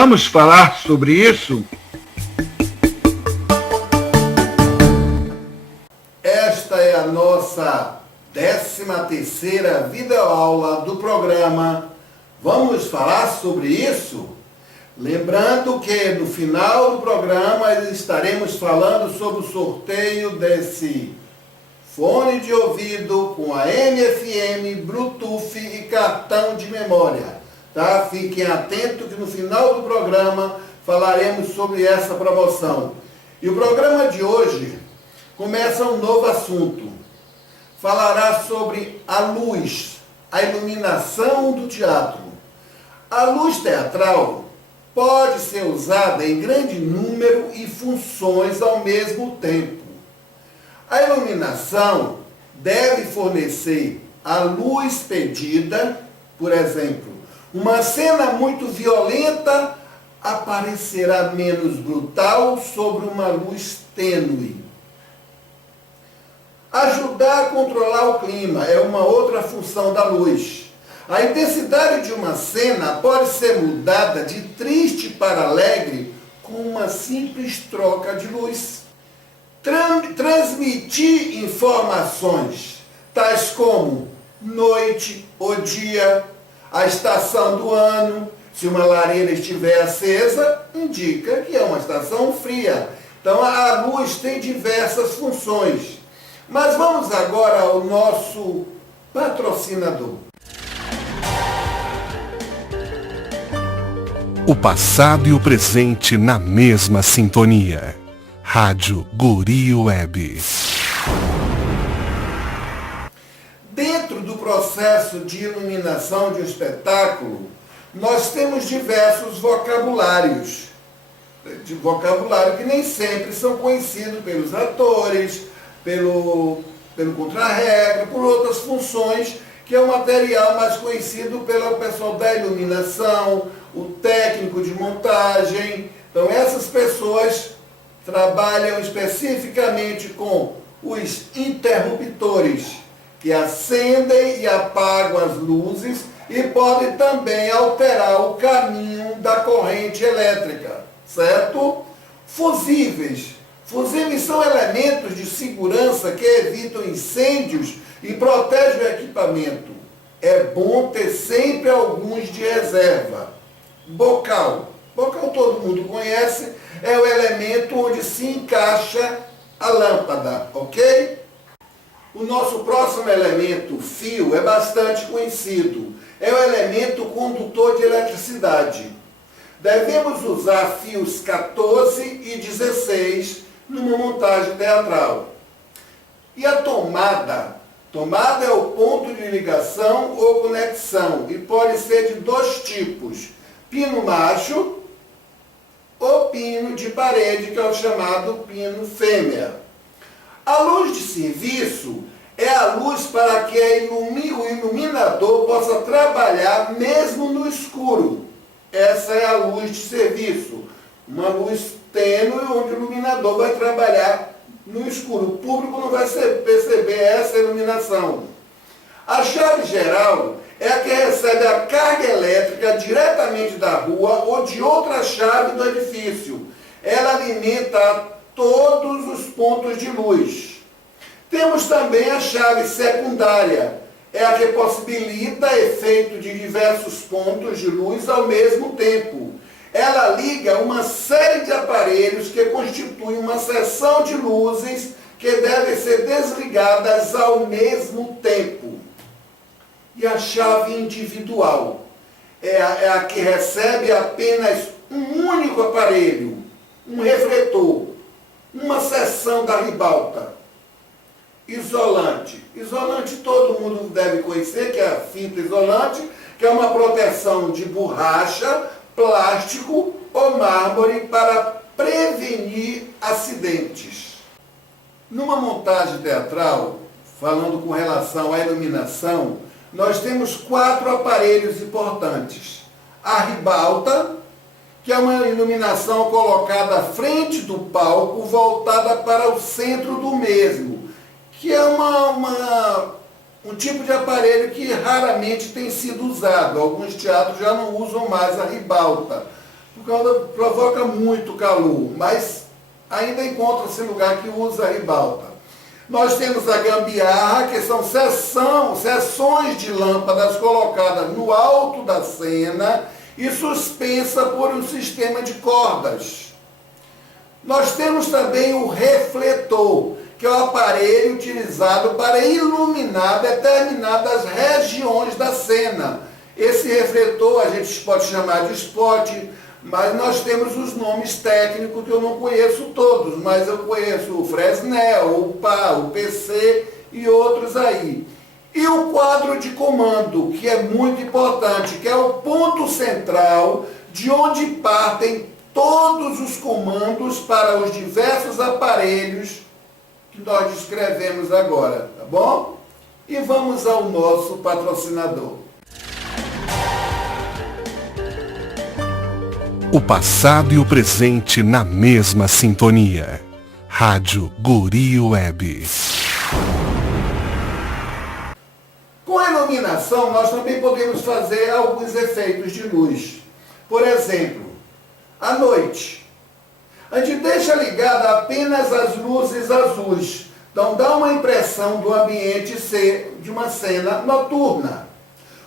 Vamos falar sobre isso? Esta é a nossa 13ª videoaula do programa. Vamos falar sobre isso? Lembrando que no final do programa estaremos falando sobre o sorteio desse fone de ouvido com AM, FM, Bluetooth e cartão de memória. Tá? Fiquem atentos que no final do programa falaremos sobre essa promoção. E o programa de hoje começa um novo assunto. Falará sobre a luz, a iluminação do teatro. A luz teatral pode ser usada em grande número e funções ao mesmo tempo. A iluminação deve fornecer a luz pedida, por exemplo, uma cena muito violenta aparecerá menos brutal sobre uma luz tênue. Ajudar a controlar o clima é uma outra função da luz. A intensidade de uma cena pode ser mudada de triste para alegre com uma simples troca de luz. Transmitir informações, tais como noite ou dia, a estação do ano. Se uma lareira estiver acesa, indica que é uma estação fria. Então a luz tem diversas funções. Mas vamos agora ao nosso patrocinador. O passado e o presente na mesma sintonia. Rádio Guri Web. Dentro do processo de iluminação de um espetáculo, nós temos diversos vocabulários. De vocabulário que nem sempre são conhecidos pelos atores, pelo contra-regra, por outras funções, que é o material mais conhecido pelo pessoal da iluminação, o técnico de montagem. Então essas pessoas trabalham especificamente com os interruptores, que acendem e apagam as luzes e podem também alterar o caminho da corrente elétrica, certo? Fusíveis. Fusíveis são elementos de segurança que evitam incêndios e protegem o equipamento. É bom ter sempre alguns de reserva. Bocal. Bocal todo mundo conhece, é o elemento onde se encaixa a lâmpada, ok? O nosso próximo elemento, fio, é bastante conhecido. É o elemento condutor de eletricidade. Devemos usar fios 14 e 16 numa montagem teatral. E a tomada? Tomada é o ponto de ligação ou conexão e pode ser de dois tipos: pino macho ou pino de parede, que é o chamado pino fêmea. A luz de serviço é a luz para que o iluminador possa trabalhar mesmo no escuro. Essa é a luz de serviço. Uma luz tênue onde o iluminador vai trabalhar no escuro. O público não vai perceber essa iluminação. A chave geral é a que recebe a carga elétrica diretamente da rua ou de outra chave do edifício. Ela alimenta todos os pontos de luz. Temos também a chave secundária. É a que possibilita efeito de diversos pontos de luz ao mesmo tempo. Ela liga uma série de aparelhos que constituem uma seção de luzes que devem ser desligadas ao mesmo tempo. E a chave individual é a que recebe apenas um único aparelho, um refletor, uma seção da ribalta. Isolante. Isolante todo mundo deve conhecer, que é a fita isolante, que é uma proteção de borracha, plástico ou mármore para prevenir acidentes. Numa montagem teatral, falando com relação à iluminação, nós temos 4 aparelhos importantes. A ribalta, que é uma iluminação colocada à frente do palco, voltada para o centro do mesmo, que é um tipo de aparelho que raramente tem sido usado. Alguns teatros já não usam mais a ribalta, por provoca muito calor, mas ainda encontra-se lugar que usa a ribalta. Nós temos a gambiarra, que são seções de lâmpadas colocadas no alto da cena e suspensa por um sistema de cordas. Nós temos também o refletor, que é o aparelho utilizado para iluminar determinadas regiões da cena. Esse refletor a gente pode chamar de spot, mas nós temos os nomes técnicos que eu não conheço todos, mas eu conheço o Fresnel, o PA, o PC e outros aí. E o quadro de comando, que é muito importante, que é o ponto central de onde partem todos os comandos para os diversos aparelhos que nós descrevemos agora, tá bom? E vamos ao nosso patrocinador. O passado e o presente na mesma sintonia. Rádio Guri Web. Com a iluminação, nós também podemos fazer alguns efeitos de luz. Por exemplo, à noite, a gente deixa ligada apenas as luzes azuis. Então dá uma impressão do ambiente ser de uma cena noturna.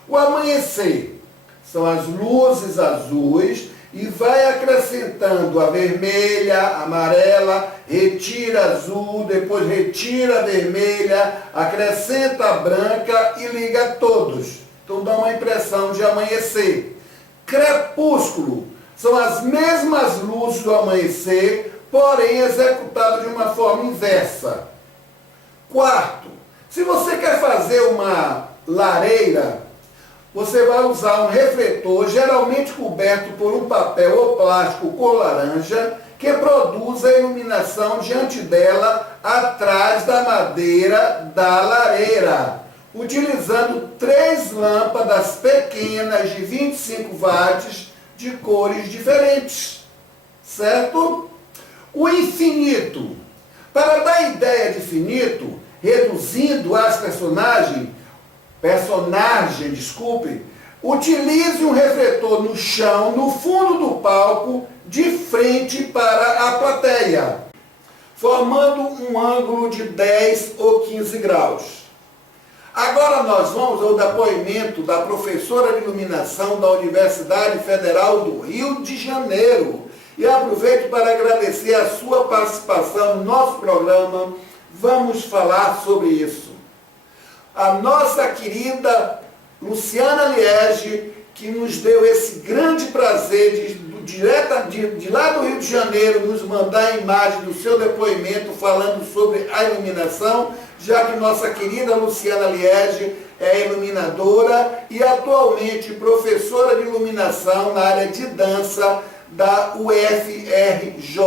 O amanhecer são as luzes azuis e vai acrescentando a vermelha, a amarela, retira azul, depois retira a vermelha, acrescenta a branca e liga todos. Então dá uma impressão de amanhecer. Crepúsculo são as mesmas luzes do amanhecer, porém executadas de uma forma inversa. Quarto, se você quer fazer uma lareira, você vai usar um refletor, geralmente coberto por um papel ou plástico cor laranja, que produz a iluminação diante dela, atrás da madeira da lareira, utilizando 3 lâmpadas pequenas de 25 watts de cores diferentes, certo? O infinito. Para dar ideia de infinito, reduzindo as utilize um refletor no chão, no fundo do palco, de frente para a plateia, formando um ângulo de 10 ou 15 graus. Agora nós vamos ao depoimento da professora de iluminação da Universidade Federal do Rio de Janeiro. E aproveito para agradecer a sua participação no nosso programa. Vamos falar sobre isso. A nossa querida Luciana Liege, que nos deu esse grande prazer de lá do Rio de Janeiro nos mandar a imagem do seu depoimento falando sobre a iluminação, já que nossa querida Luciana Liege é iluminadora e atualmente professora de iluminação na área de dança da UFRJ.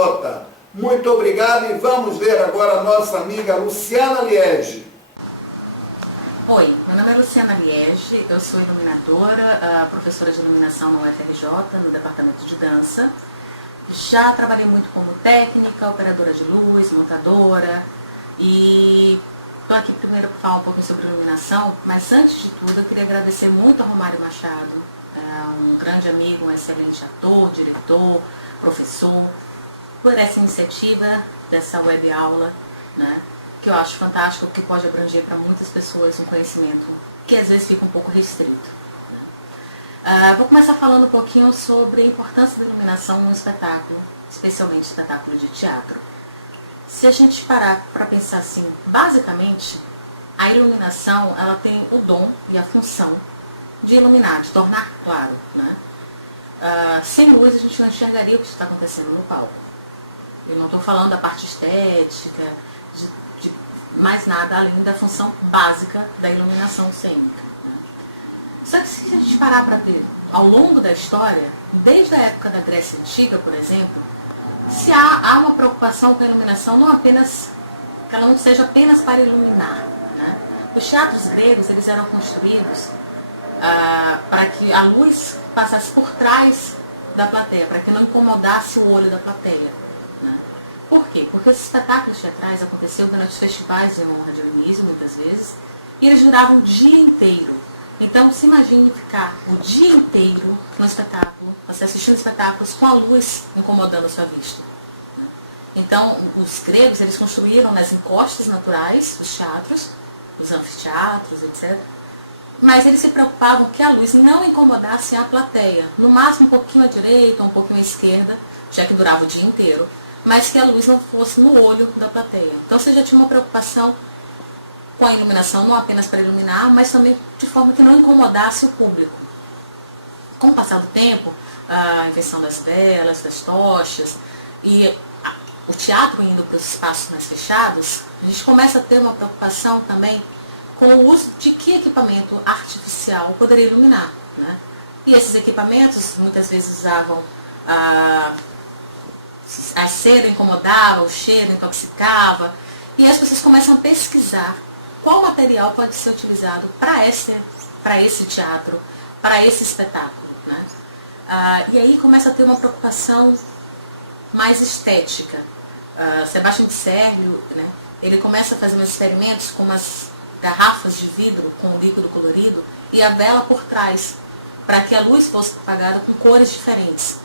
Muito obrigado e vamos ver agora a nossa amiga Luciana Liege. Oi, meu nome é Luciana Liege, eu sou iluminadora, professora de iluminação na UFRJ, no departamento de dança. Já trabalhei muito como técnica, operadora de luz, montadora e estou aqui primeiro para falar um pouquinho sobre iluminação, mas antes de tudo eu queria agradecer muito ao Romário Machado, um grande amigo, um excelente ator, diretor, professor, por essa iniciativa dessa web aula, né? Que eu acho fantástico, que pode abranger para muitas pessoas um conhecimento que às vezes fica um pouco restrito. Vou começar falando um pouquinho sobre a importância da iluminação num espetáculo, especialmente espetáculo de teatro. Se a gente parar para pensar assim, basicamente, a iluminação ela tem o dom e a função de iluminar, de tornar claro, né? Sem luz a gente não enxergaria o que está acontecendo no palco. Eu não estou falando da parte estética, de mais nada além da função básica da iluminação cênica. Só que se a gente parar para ver ao longo da história, desde a época da Grécia Antiga, por exemplo, se há uma preocupação com a iluminação, não apenas, que ela não seja apenas para iluminar, né? Os teatros gregos eles eram construídos para que a luz passasse por trás da plateia, para que não incomodasse o olho da plateia, né? Por quê? Porque os espetáculos teatrais aconteciam durante os festivais em honra de Dionísio, muitas vezes, e eles duravam o dia inteiro. Então você imagine ficar o dia inteiro no espetáculo, você assistindo espetáculos com a luz incomodando a sua vista. Então os gregos, eles construíram nas encostas naturais os teatros, os anfiteatros, etc. Mas eles se preocupavam que a luz não incomodasse a plateia, no máximo um pouquinho à direita, um pouquinho à esquerda, já que durava o dia inteiro, mas que a luz não fosse no olho da plateia. Então você já tinha uma preocupação com a iluminação, não apenas para iluminar, mas também de forma que não incomodasse o público. Com o passar do tempo, a invenção das velas, das tochas, e o teatro indo para os espaços mais fechados, a gente começa a ter uma preocupação também com o uso de que equipamento artificial poderia iluminar. Né? E esses equipamentos muitas vezes usavam a cera incomodava, o cheiro intoxicava, e as pessoas começam a pesquisar qual material pode ser utilizado para esse teatro, para esse espetáculo. Né? E aí começa a ter uma preocupação mais estética. Sebastião de Sérvio, né, ele começa a fazer uns experimentos com umas garrafas de vidro com líquido colorido e a vela por trás, para que a luz fosse propagada com cores diferentes.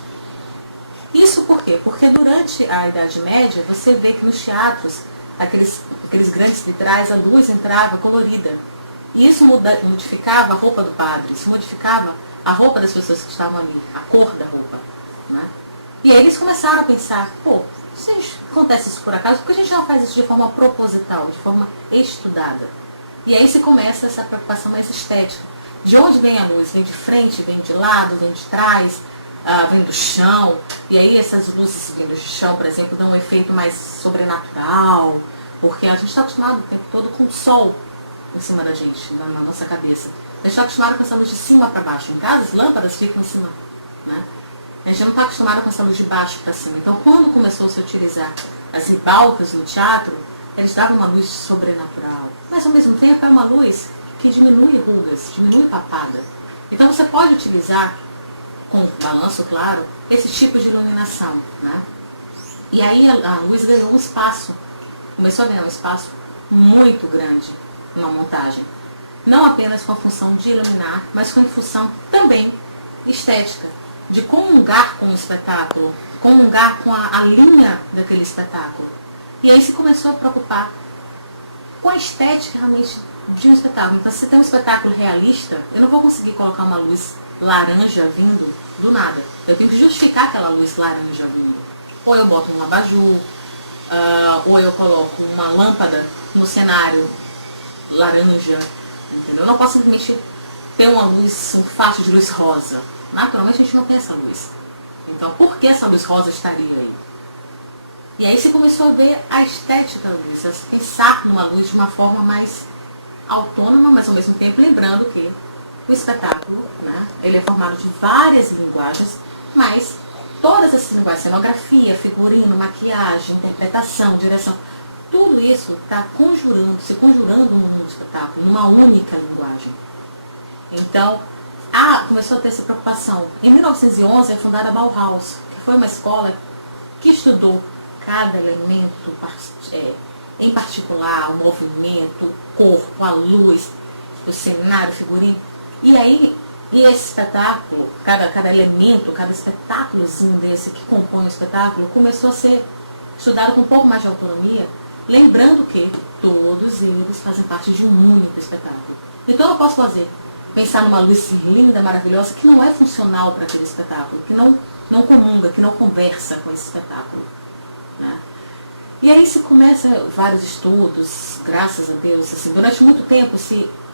Isso por quê? Porque durante a Idade Média, você vê que nos teatros, aqueles grandes vitrais, a luz entrava colorida. E isso modificava a roupa do padre, isso modificava a roupa das pessoas que estavam ali, a cor da roupa. Né? E aí eles começaram a pensar, pô, se acontece isso por acaso, por que a gente não faz isso de forma proposital, de forma estudada? E aí se começa essa preocupação mais estética. De onde vem a luz? Vem de frente, vem de lado, vem de trás, vem do chão. E aí essas luzes vindo do chão, por exemplo, dão um efeito mais sobrenatural, porque a gente está acostumado o tempo todo com o sol em cima da gente, na nossa cabeça. A gente está acostumado com essa luz de cima para baixo. Em casa, as lâmpadas ficam em cima. Né? A gente não está acostumado com essa luz de baixo para cima. Então, quando começou a se utilizar as ribaltas no teatro, eles davam uma luz sobrenatural. Mas, ao mesmo tempo, é uma luz que diminui rugas, diminui papada. Então, você pode utilizar, com balanço, claro, esse tipo de iluminação. Né? E aí, a luz ganhou um espaço. Começou a ganhar um espaço muito grande na montagem. Não apenas com a função de iluminar, mas com a função também estética, de comungar com o espetáculo, comungar com a linha daquele espetáculo. E aí se começou a preocupar com a estética realmente de um espetáculo. Então, se você tem um espetáculo realista, eu não vou conseguir colocar uma luz laranja vindo do nada. Eu tenho que justificar aquela luz laranja vindo. Ou eu boto um abajur, ou eu coloco uma lâmpada no cenário laranja, entendeu? Eu não posso simplesmente ter uma luz, um facho de luz rosa. Naturalmente a gente não tem essa luz. Então, por que essa luz rosa estaria aí? E aí você começou a ver a estética da luz, a pensar numa luz de uma forma mais autônoma, mas ao mesmo tempo lembrando que o espetáculo, né, ele é formado de várias linguagens, mas todas essas linguagens, cenografia, figurino, maquiagem, interpretação, direção, tudo isso está se conjurando no espetáculo, numa única linguagem. Então, começou a ter essa preocupação. Em 1911 é fundada a Bauhaus, que foi uma escola que estudou cada elemento em particular, o movimento, o corpo, a luz, o cenário, o figurino. E aí, esse espetáculo, cada elemento, cada espetáculozinho desse que compõe o espetáculo, começou a ser estudado com um pouco mais de autonomia, lembrando que todos eles fazem parte de um único espetáculo. Então eu posso pensar numa luz linda, maravilhosa, que não é funcional para aquele espetáculo, que não comunga, que não conversa com esse espetáculo. Né? E aí se começa vários estudos, graças a Deus, assim, durante muito tempo,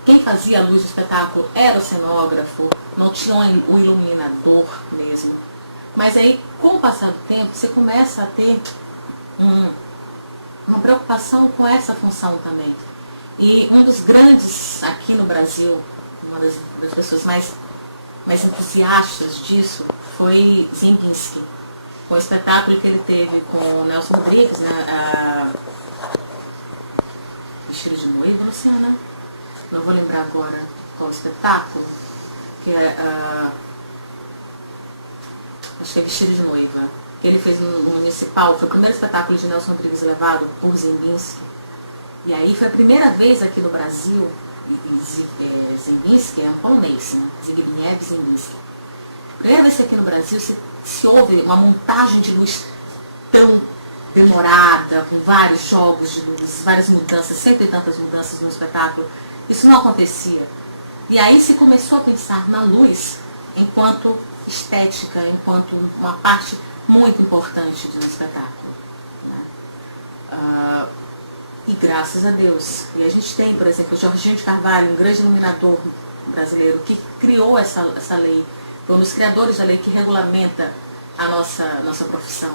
quem fazia a luz do espetáculo era o cenógrafo, não tinha o iluminador mesmo. Mas aí, com o passar do tempo, você começa a ter uma preocupação com essa função também. E um dos grandes aqui no Brasil, uma das pessoas mais entusiastas disso, foi Ziembinski, com o espetáculo que ele teve com o Nelson Rodrigues, né, Vestido de Noiva, Luciana. Não vou lembrar agora qual espetáculo, que é, acho que é Vestido de Noiva. Ele fez no Municipal, foi o primeiro espetáculo de Nelson Rodrigues levado por Ziembinski. E aí foi a primeira vez aqui no Brasil Zembinski é um polonês, né? Zbigniew Zembinski. Primeira vez que aqui no Brasil se ouve uma montagem de luz tão demorada, com vários jogos de luz, várias mudanças, cento e tantas mudanças no espetáculo. Isso não acontecia. E aí se começou a pensar na luz enquanto estética, enquanto uma parte muito importante de um espetáculo. Né? E graças a Deus. E a gente tem, por exemplo, o Jorginho de Carvalho, um grande iluminador brasileiro, que criou essa lei, foi um dos criadores da lei que regulamenta a nossa profissão.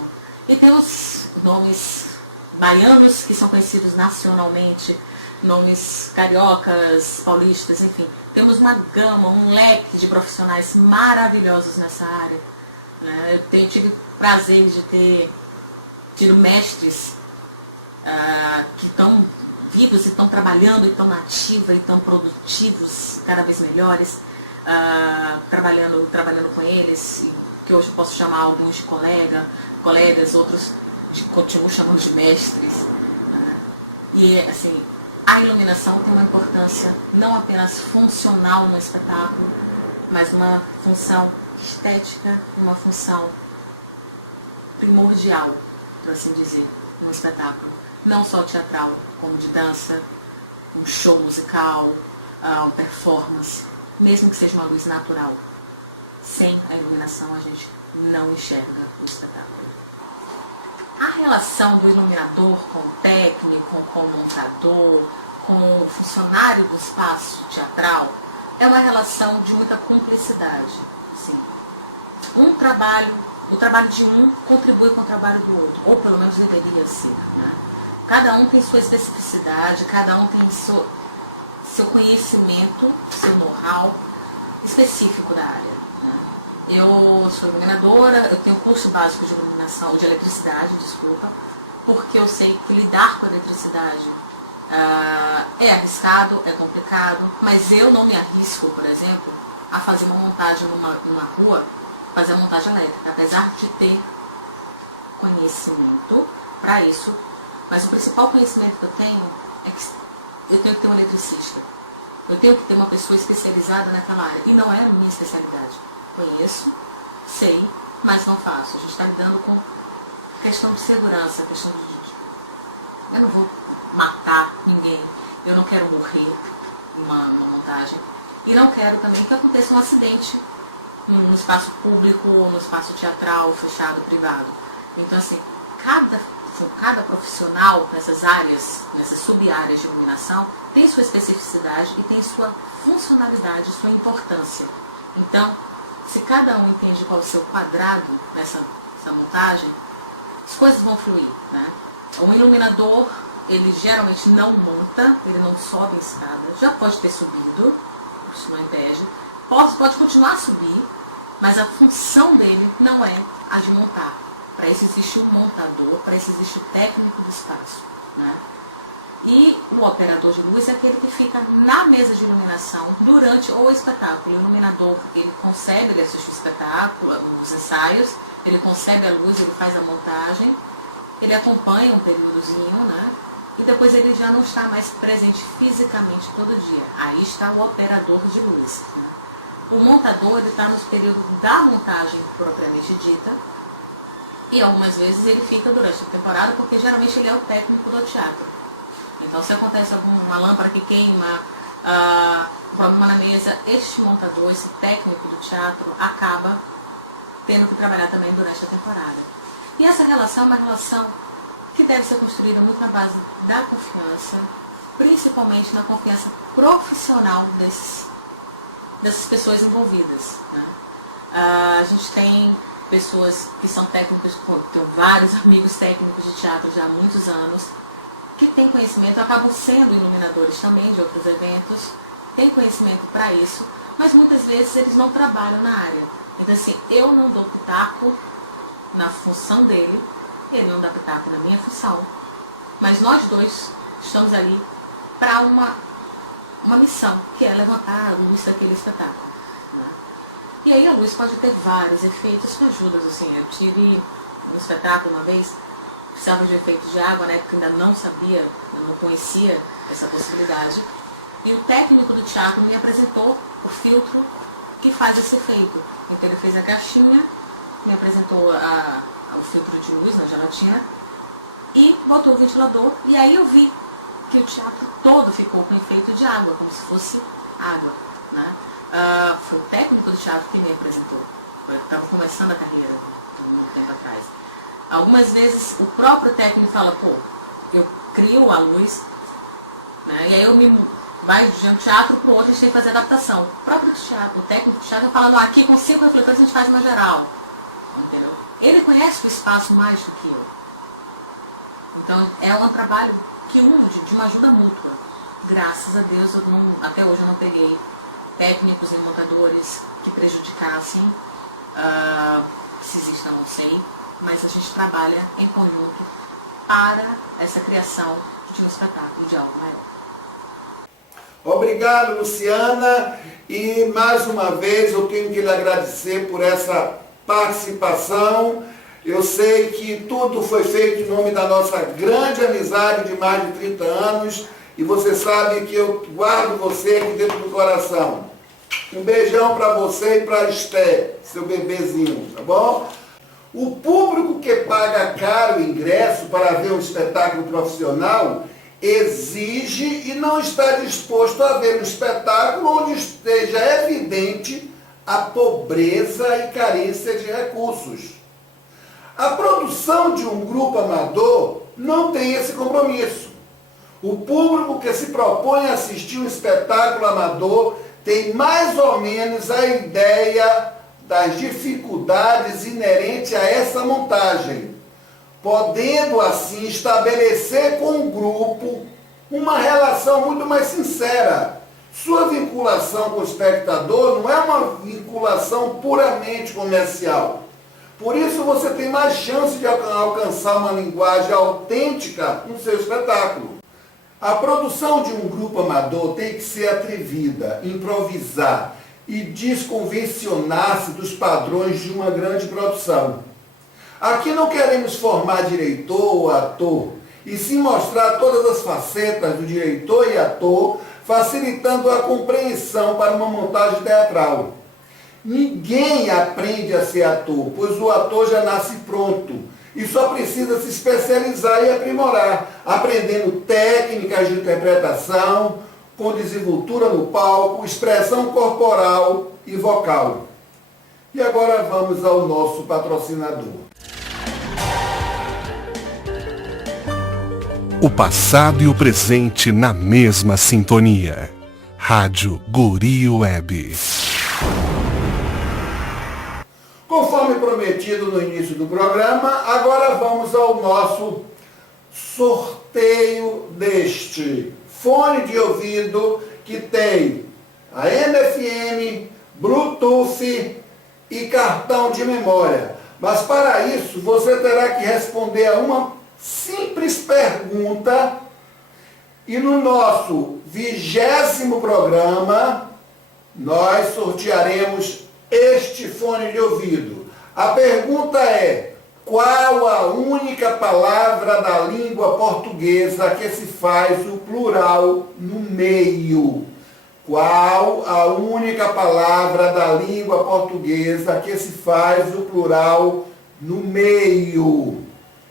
E tem os nomes baianos, que são conhecidos nacionalmente, nomes cariocas, paulistas, enfim. Temos uma gama, um leque de profissionais maravilhosos nessa área. Né? Eu tive prazer de ter tido mestres que estão vivos e estão trabalhando, e estão na ativa, e estão produtivos, cada vez melhores, trabalhando com eles, que hoje eu posso chamar alguns de colegas, outros continuo chamando de mestres. E assim, a iluminação tem uma importância não apenas funcional no espetáculo, mas uma função estética, uma função primordial, por assim dizer, no espetáculo. Não só teatral, como de dança, um show musical, uma performance, mesmo que seja uma luz natural. Sem a iluminação a gente não enxerga o espetáculo. A relação do iluminador com o técnico, com o montador, com o funcionário do espaço teatral é uma relação de muita cumplicidade. Sim. O trabalho de um contribui com o trabalho do outro, ou pelo menos deveria ser. Né? Cada um tem sua especificidade, cada um tem seu conhecimento, seu know-how específico da área. Né? Eu sou iluminadora, eu tenho curso básico de iluminação, de eletricidade, desculpa, porque eu sei que lidar com a eletricidade é arriscado, é complicado, mas eu não me arrisco, por exemplo, a fazer uma montagem numa rua, fazer uma montagem elétrica, apesar de ter conhecimento para isso. Mas o principal conhecimento que eu tenho é que eu tenho que ter um eletricista. Eu tenho que ter uma pessoa especializada naquela área. E não é a minha especialidade. Conheço, sei, mas não faço. A gente está lidando com questão de segurança, questão de... Eu não vou matar ninguém. Eu não quero morrer numa montagem. E não quero também que aconteça um acidente no espaço público ou no espaço teatral, fechado, privado. Então, assim, cada profissional nessas áreas, nessas sub-áreas de iluminação, tem sua especificidade e tem sua funcionalidade, sua importância. Então, se cada um entende qual é o seu quadrado nessa montagem, as coisas vão fluir. Né? Um iluminador, ele geralmente não monta, ele não sobe a escada, já pode ter subido, isso não impede, pode continuar a subir, mas a função dele não é a de montar. Para isso existe um montador, para isso existe o técnico do espaço. Né? E o operador de luz é aquele que fica na mesa de iluminação durante o espetáculo. O iluminador, ele concebe, ele assiste o espetáculo, os ensaios, ele concebe a luz, ele faz a montagem, ele acompanha um períodozinho, né? E depois ele já não está mais presente fisicamente todo dia. Aí está o operador de luz. Né? O montador, ele está no período da montagem propriamente dita, e algumas vezes ele fica durante a temporada, porque geralmente ele é o técnico do teatro. Então, se acontece alguma lâmpada que queima, problema na mesa, este montador, esse técnico do teatro, acaba tendo que trabalhar também durante a temporada. E essa relação é uma relação que deve ser construída muito na base da confiança, principalmente na confiança profissional dessas pessoas envolvidas. Né? A gente tem pessoas que são técnicos, tenho vários amigos técnicos de teatro já há muitos anos, que têm conhecimento, acabam sendo iluminadores também de outros eventos, têm conhecimento para isso, mas muitas vezes eles não trabalham na área. Então assim, eu não dou pitaco na função dele, ele não dá pitaco na minha função, mas nós dois estamos ali para uma missão, que é levantar a luz daquele espetáculo. E aí a luz pode ter vários efeitos que ajudam. Assim, eu tive um espetáculo uma vez, precisava de efeito de água, né, porque ainda não sabia, eu não conhecia essa possibilidade. E o técnico do teatro me apresentou o filtro que faz esse efeito. Então ele fez a caixinha, me apresentou o filtro de luz na gelatina e botou o ventilador. E aí eu vi que o teatro todo ficou com efeito de água, como se fosse água, né? Foi o técnico do teatro que me apresentou. Eu estava começando a carreira muito tempo atrás. Algumas vezes o próprio técnico fala, pô, eu crio a luz, né? E aí eu vai de um teatro para o outro, a gente tem que fazer adaptação. O próprio teatro, o técnico do teatro fala, aqui com 5 refletores a gente faz uma geral. Entendeu? Ele conhece o espaço mais do que eu. Então é um trabalho que une de uma ajuda mútua. Graças a Deus, até hoje eu não peguei técnicos e montadores que prejudicassem. Se existe, eu não sei. Mas a gente trabalha em conjunto para essa criação de um espetáculo de algo maior. Obrigado, Luciana. E mais uma vez eu tenho que lhe agradecer por essa participação. Eu sei que tudo foi feito em nome da nossa grande amizade de mais de 30 anos. E você sabe que eu guardo você aqui dentro do coração. Um beijão para você e para a Esté, seu bebezinho, tá bom? O público que paga caro o ingresso para ver um espetáculo profissional exige e não está disposto a ver um espetáculo onde esteja evidente a pobreza e carência de recursos. A produção de um grupo amador não tem esse compromisso. O público que se propõe a assistir um espetáculo amador tem mais ou menos a ideia das dificuldades inerentes a essa montagem, podendo assim estabelecer com o grupo uma relação muito mais sincera. Sua vinculação com o espectador não é uma vinculação puramente comercial. Por isso você tem mais chance de alcançar uma linguagem autêntica no seu espetáculo. A produção de um grupo amador tem que ser atrevida, improvisar e desconvencionar-se dos padrões de uma grande produção. Aqui não queremos formar diretor ou ator, e sim mostrar todas as facetas do diretor e ator, facilitando a compreensão para uma montagem teatral. Ninguém aprende a ser ator, pois o ator já nasce pronto e só precisa se especializar e aprimorar, aprendendo técnicas de interpretação, com desenvoltura no palco, expressão corporal e vocal. E agora vamos ao nosso patrocinador. O passado e o presente na mesma sintonia. Rádio Guri Web. Conforme prometido no início do programa, agora vamos ao nosso sorteio deste fone de ouvido que tem a MFM, Bluetooth e cartão de memória. Mas para isso você terá que responder a uma simples pergunta e no nosso 20º programa nós sortearemos este fone de ouvido. A pergunta é: qual a única palavra da língua portuguesa que se faz o plural no meio? Qual a única palavra da língua portuguesa que se faz o plural no meio?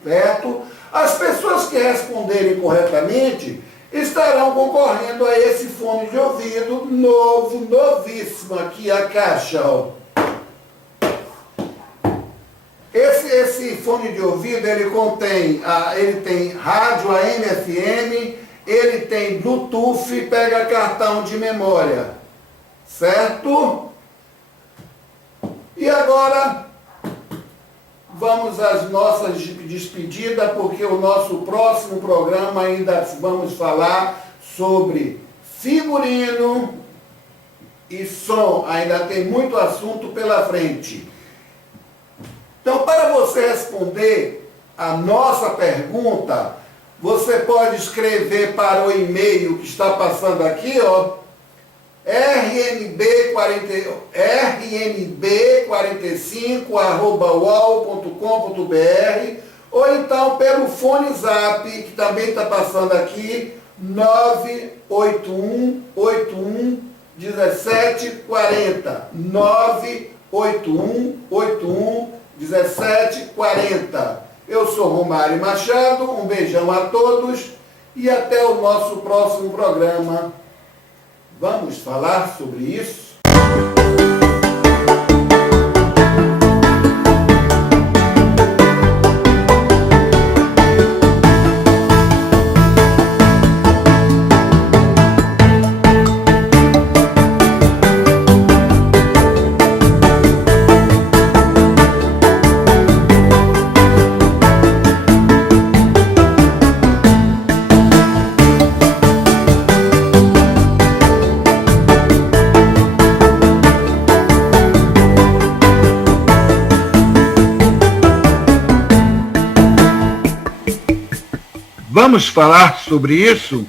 Certo? As pessoas que responderem corretamente estarão concorrendo a esse fone de ouvido novo, novíssimo, aqui a caixa, ó. Esse fone de ouvido, ele tem rádio AM, FM, ele tem Bluetooth e pega cartão de memória, certo? E agora vamos às nossas despedidas, porque o nosso próximo programa ainda vamos falar sobre figurino e som. Ainda tem muito assunto pela frente. Então, para você responder a nossa pergunta, você pode escrever para o e-mail que está passando aqui, ó, rnb45@uol.com.br, ou então pelo fone Zap, que também está passando aqui, 981811740. 981811740. Eu sou Romário Machado, um beijão a todos e até o nosso próximo programa. Vamos falar sobre isso? Vamos falar sobre isso?